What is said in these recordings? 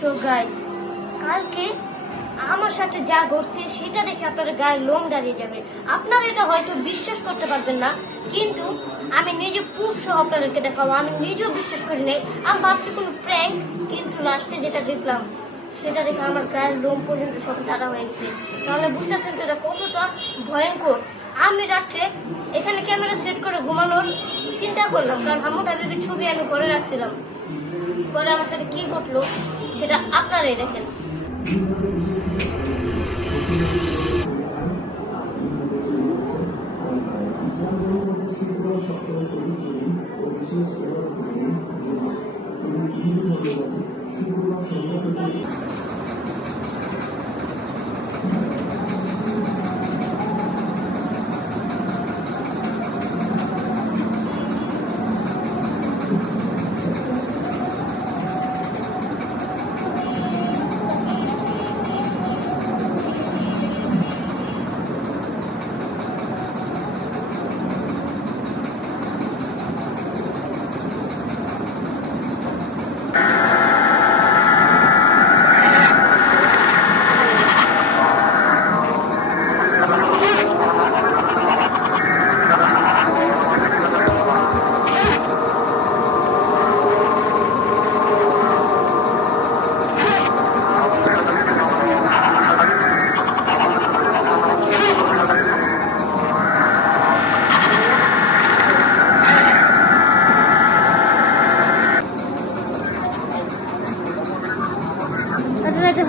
So guys, কালকে আমার সাথে যা ঘটছে সেটা দেখে আপনার গায়ে লোম দাঁড়িয়ে যাবে। আপনারা এটা হয়তো বিশ্বাস করতে পারবেন না, কিন্তু আমি নিজে প্রুফ সহ আপনাদেরকে দেখাবো। আমি নিজেও বিশ্বাস করি নাই, আমি ভাবছি কোনো প্র্যাঙ্ক, কিন্তু লাস্টে যেটা দেখলাম সেটা দেখে আমার গায়ের লোম পর্যন্ত সব দাঁড়া হয়ে গেছে। তাহলে বুঝতেছেন তো এটা কতটা ভয়ঙ্কর। আমি রাত্রে এখানে ক্যামেরা সেট করে ঘুমানোর চিন্তা করলাম, কারণ হামুটা বেবির ছবি আমি ঘরে রাখছিলাম। পরে আমার সাথে কি ঘটলো সেটা আপনারাই দেখেন।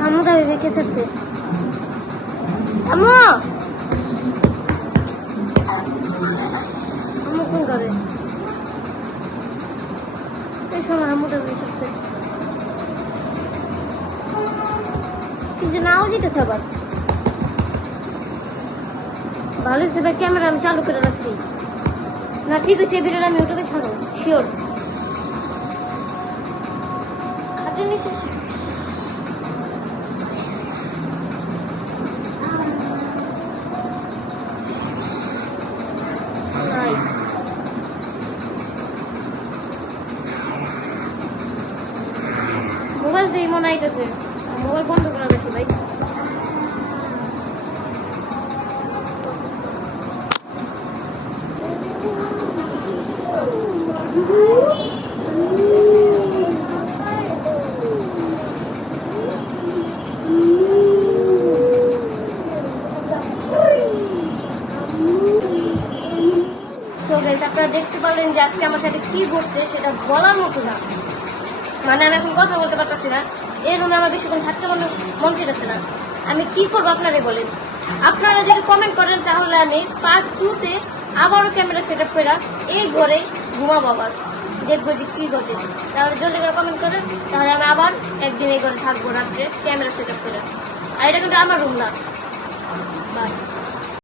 হামুদা রেখে ছাড়ছে। আম্মু আম্মু কোন করে এই সময় হামুদা রেখে ছাড়ছে কিছু নাও দিতেছে। আবার ভালো হয়েছে ভাই, ক্যামেরা আমি চালু করে রাখছি না। ঠিক আছে, এই ভিডিওটা আমি ইউটিউবে ছাড়ো শিওর। খাটের নিচে মোবাইল দিয়ে মনে আইতেছে, মোবাইল বন্ধ করে রাখি ভাই। আপনারা দেখতে পারলেন যে আজকে আমার সাথে কি ঘটছে সেটা বলার মতো না। মানে আমি এখন কথা বলতে পারতেছি না, এই রুমে আমার বেশিক্ষণ থাকতে মন চাইতেছে না। আমি কি করবো আপনারাই বলেন। আপনারা যদি কমেন্ট করেন তাহলে আমি পার্ট 2-তে আবারও ক্যামেরা সেট আপ করে এই ঘরে ঘুমাবো, আবার দেখবো যে কি ঘটে। তাহলে জলদি করে কমেন্ট করেন, তাহলে আমি আবার একদিন এই ঘরে থাকবো রাত্রে ক্যামেরা সেট আপ করে। আর এটা কিন্তু আমার রুম না। বাই।